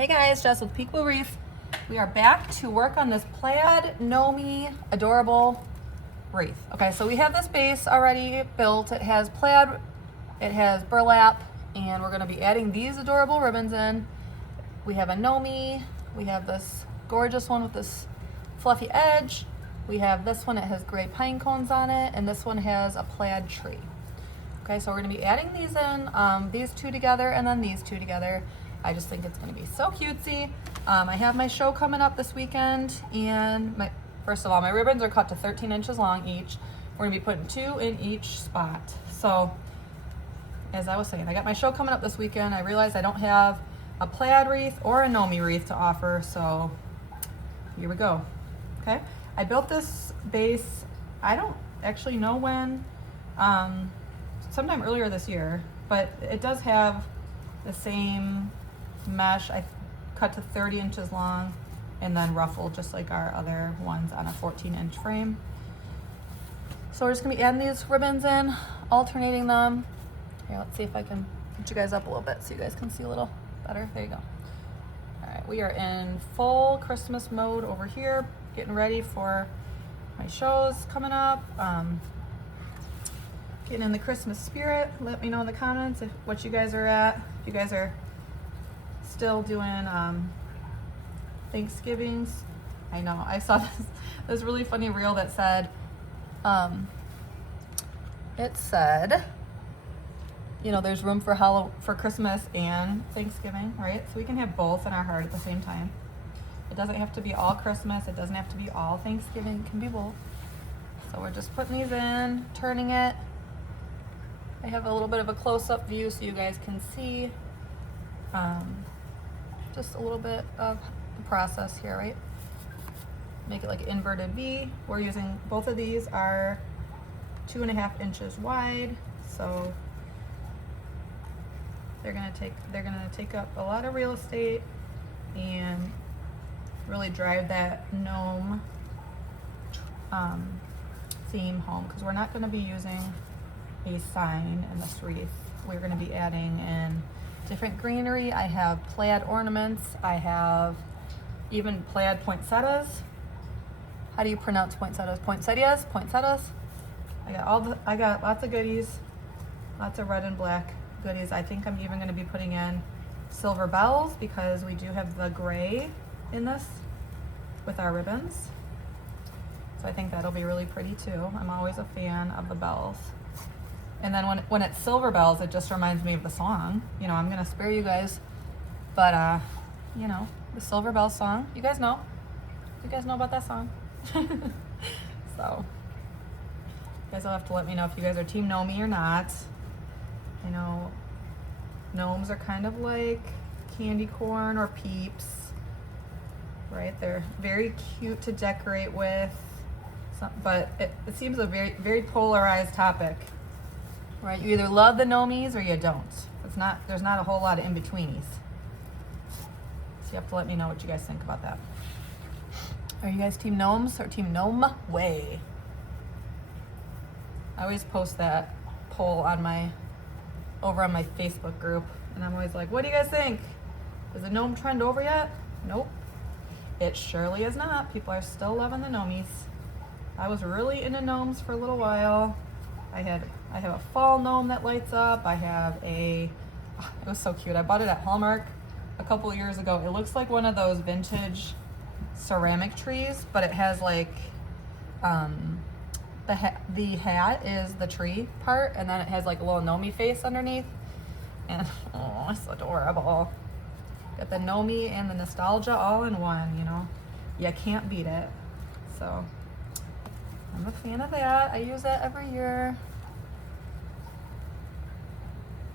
Hey guys, Jess with Peekaboo Wreath. We are back to work on this Plaid Gnome adorable wreath. Okay, so we have this base already built. It has plaid, it has burlap, and we're going to be adding these adorable ribbons in. We have a gnome, we have this gorgeous one with this fluffy edge. We have this one, it has gray pine cones on it, and this one has a plaid tree. Okay, so we're going to be adding these in, these two together and then these two together. I just think it's going to be so cutesy. I have my show coming up this weekend, and first of all, my ribbons are cut to 13 inches long each. We're going to be putting 2 in each spot. So, as I was saying, I got my show coming up this weekend. I realized I don't have a plaid wreath or a gnome wreath to offer, so here we go. Okay, I built this base, I don't actually know when, sometime earlier this year, but it does have the same mesh. I cut to 30 inches long and then ruffled just like our other ones on a 14-inch frame. So we're just gonna be adding these ribbons in, alternating them. Here, let's see if I can get you guys up a little bit so you guys can see a little better. There you go. All right, we are in full Christmas mode over here, getting ready for my shows coming up. Getting in the Christmas spirit. Let me know in the comments what you guys are at. If you guys are still doing Thanksgivings. I know, I saw this really funny reel that said, it said, you know, there's room for Christmas and Thanksgiving, right? So we can have both in our heart at the same time. It doesn't have to be all Christmas. It doesn't have to be all Thanksgiving. It can be both. So we're just putting these in, turning it. I have a little bit of a close-up view so you guys can see just a little bit of the process here, right? Make it like an inverted V. We're using, both of these are 2.5 inches wide, so they're gonna take up a lot of real estate and really drive that gnome theme home, because we're not going to be using a sign in this wreath. We're going to be adding in different greenery. I have plaid ornaments. I have even plaid poinsettias. How do you pronounce poinsettias? Poinsettias? Poinsettias? I got lots of goodies, lots of red and black goodies. I think I'm even going to be putting in silver bells because we do have the gray in this with our ribbons. So I think that'll be really pretty too. I'm always a fan of the bells. And then when it's silver bells, it just reminds me of the song. You know, I'm gonna spare you guys, but you know, the Silver Bells song. You guys know? You guys know about that song? So, you guys will have to let me know if you guys are Team Gnome or not. You know, gnomes are kind of like candy corn or peeps, right? They're very cute to decorate with, but it seems a very, very polarized topic. Right, you either love the gnomies or you don't. There's not a whole lot of in-betweenies. So you have to let me know what you guys think about that. Are you guys Team Gnomes or Team Gnome Way? I always post that poll over on my Facebook group, and I'm always like, what do you guys think? Is the gnome trend over yet? Nope. It surely is not. People are still loving the gnomies. I was really into gnomes for a little while. I have a fall gnome that lights up. it was so cute. I bought it at Hallmark a couple years ago. It looks like one of those vintage ceramic trees, but it has like, the hat is the tree part, and then it has like a little gnome face underneath. And oh, it's adorable. Got the gnome and the nostalgia all in one, you know. You can't beat it. So I'm a fan of that. I use that every year.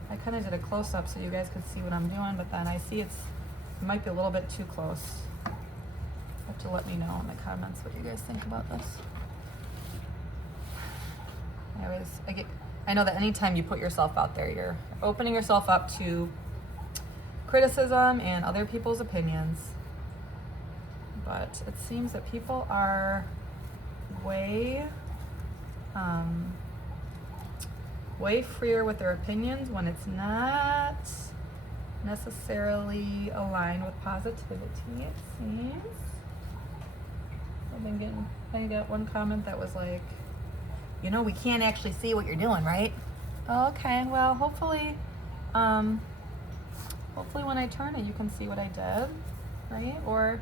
I kind of did a close-up so you guys could see what I'm doing, but then I see it might be a little bit too close. You have to let me know in the comments what you guys think about this. I know that anytime you put yourself out there, you're opening yourself up to criticism and other people's opinions. But it seems that people are way freer with their opinions when it's not necessarily aligned with positivity, it seems. I got one comment that was like, you know, we can't actually see what you're doing, right? Okay, well, hopefully when I turn it, you can see what I did, right? Or,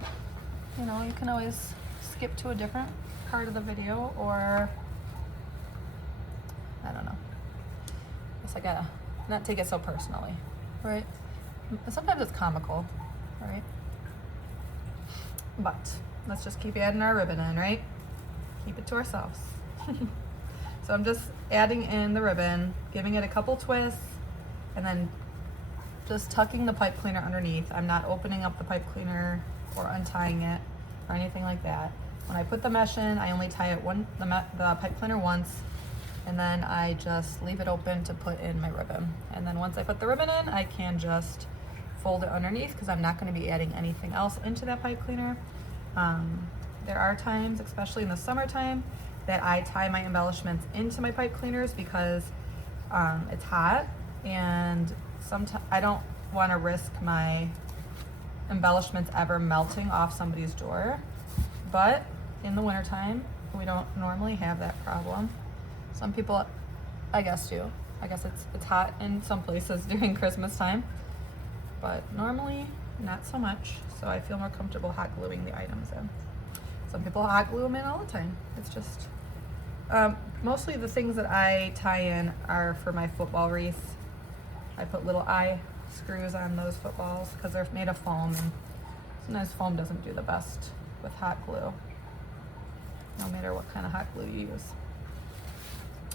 you know, you can always skip to a different part of the video, or, I don't know. I guess I gotta not take it so personally, right? Sometimes it's comical, right? But let's just keep adding our ribbon in, right? Keep it to ourselves. So I'm just adding in the ribbon, giving it a couple twists, and then just tucking the pipe cleaner underneath. I'm not opening up the pipe cleaner or untying it or anything like that. When I put the mesh in, I only tie it the pipe cleaner once, and then I just leave it open to put in my ribbon. And then once I put the ribbon in, I can just fold it underneath because I'm not going to be adding anything else into that pipe cleaner. There are times, especially in the summertime, that I tie my embellishments into my pipe cleaners because it's hot, and sometimes I don't want to risk my embellishments ever melting off somebody's door. But in the wintertime, we don't normally have that problem. Some people, I guess, do. I guess it's hot in some places during Christmas time, but normally not so much. So I feel more comfortable hot gluing the items in. Some people hot glue them in all the time. It's just, mostly the things that I tie in are for my football wreaths. I put little eye screws on those footballs because they're made of foam, and sometimes foam doesn't do the best with hot glue, no matter what kind of hot glue you use.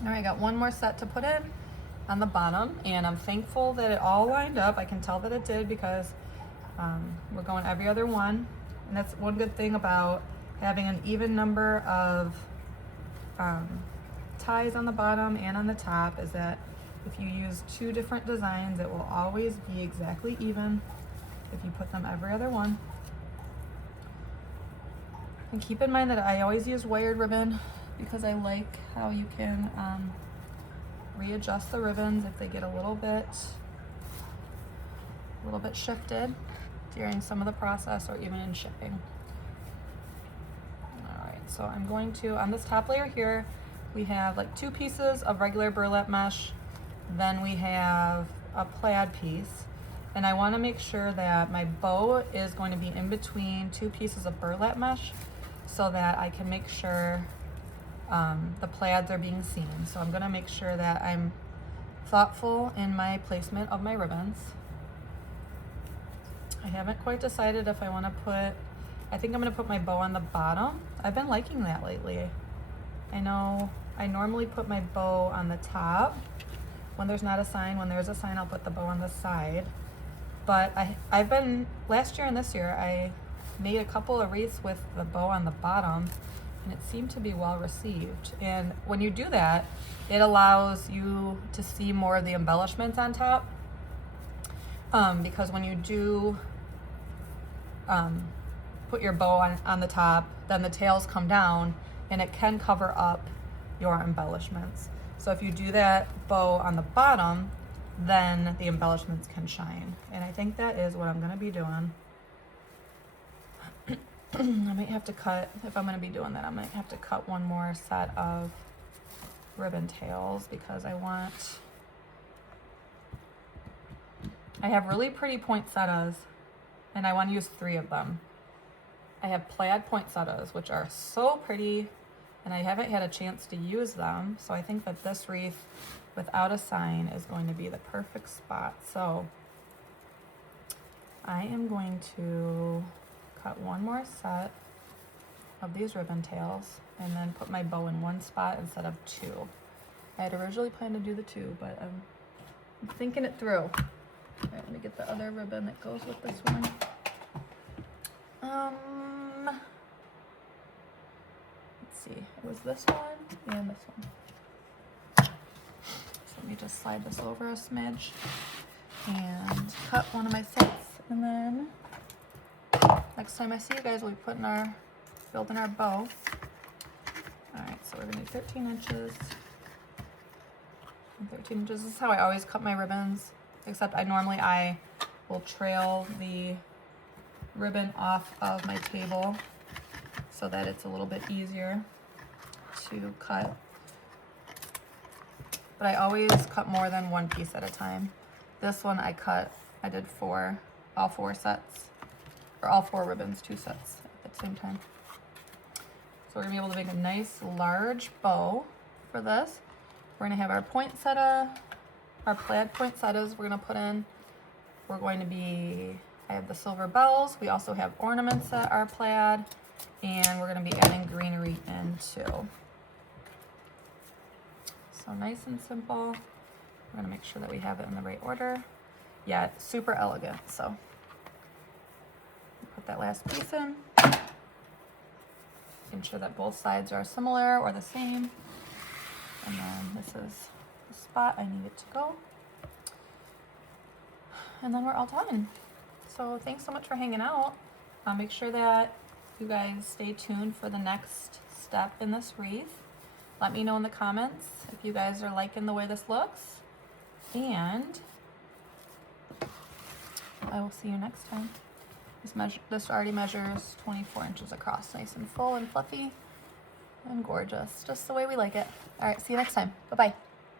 All right, I got one more set to put in on the bottom, and I'm thankful that it all lined up. I can tell that it did because we're going every other one, and that's one good thing about having an even number of ties on the bottom and on the top is that if you use two different designs, it will always be exactly even if you put them every other one. And keep in mind that I always use wired ribbon because I like how you can readjust the ribbons if they get a little bit shifted during some of the process or even in shipping. All right, so I'm going to, on this top layer here, we have like 2 pieces of regular burlap mesh, then we have a plaid piece, and I want to make sure that my bow is going to be in between 2 pieces of burlap mesh so that I can make sure the plaids are being seen. So I'm going to make sure that I'm thoughtful in my placement of my ribbons. I haven't quite decided if I want to put, I think I'm going to put my bow on the bottom. I've been liking that lately. I know I normally put my bow on the top when there's not a sign. When there's a sign, I'll put the bow on the side. But I've been, last year and this year, I made a couple of wreaths with the bow on the bottom, and it seemed to be well received. And when you do that, it allows you to see more of the embellishments on top. Because when you do put your bow on the top, then the tails come down and it can cover up your embellishments. So if you do that bow on the bottom, then the embellishments can shine. And I think that is what I'm going to be doing. I might have to cut, if I'm going to be doing that, I might have to cut one more set of ribbon tails because I have really pretty poinsettias and I want to use 3 of them. I have plaid poinsettias, which are so pretty, and I haven't had a chance to use them. So I think that this wreath without a sign is going to be the perfect spot. So I am going to cut one more set of these ribbon tails and then put my bow in one spot instead of 2. I had originally planned to do the 2, but I'm thinking it through. All right, let me get the other ribbon that goes with this one. Let's see, it was this one and this one. So let me just slide this over a smidge and cut one of my sets, and then next time I see you guys, we'll be building our bow. All right, so we're gonna need 13 inches. And 13 inches, this is how I always cut my ribbons, except I will trail the ribbon off of my table so that it's a little bit easier to cut. But I always cut more than one piece at a time. This one I did all four sets, or all four ribbons, 2 sets at the same time. So we're gonna be able to make a nice large bow for this. We're gonna have our poinsettia, our plaid poinsettias we're gonna put in. I have the silver bells. We also have ornaments that are plaid, and we're gonna be adding greenery in too. So nice and simple. We're gonna make sure that we have it in the right order. Yeah, it's super elegant, so. Put that last piece in. Ensure that both sides are similar or the same. And then this is the spot I need it to go. And then we're all done. So thanks so much for hanging out. Make sure that you guys stay tuned for the next step in this wreath. Let me know in the comments if you guys are liking the way this looks. And I will see you next time. This already measures 24 inches across, nice and full and fluffy and gorgeous, just the way we like it. All right, see you next time. Bye-bye.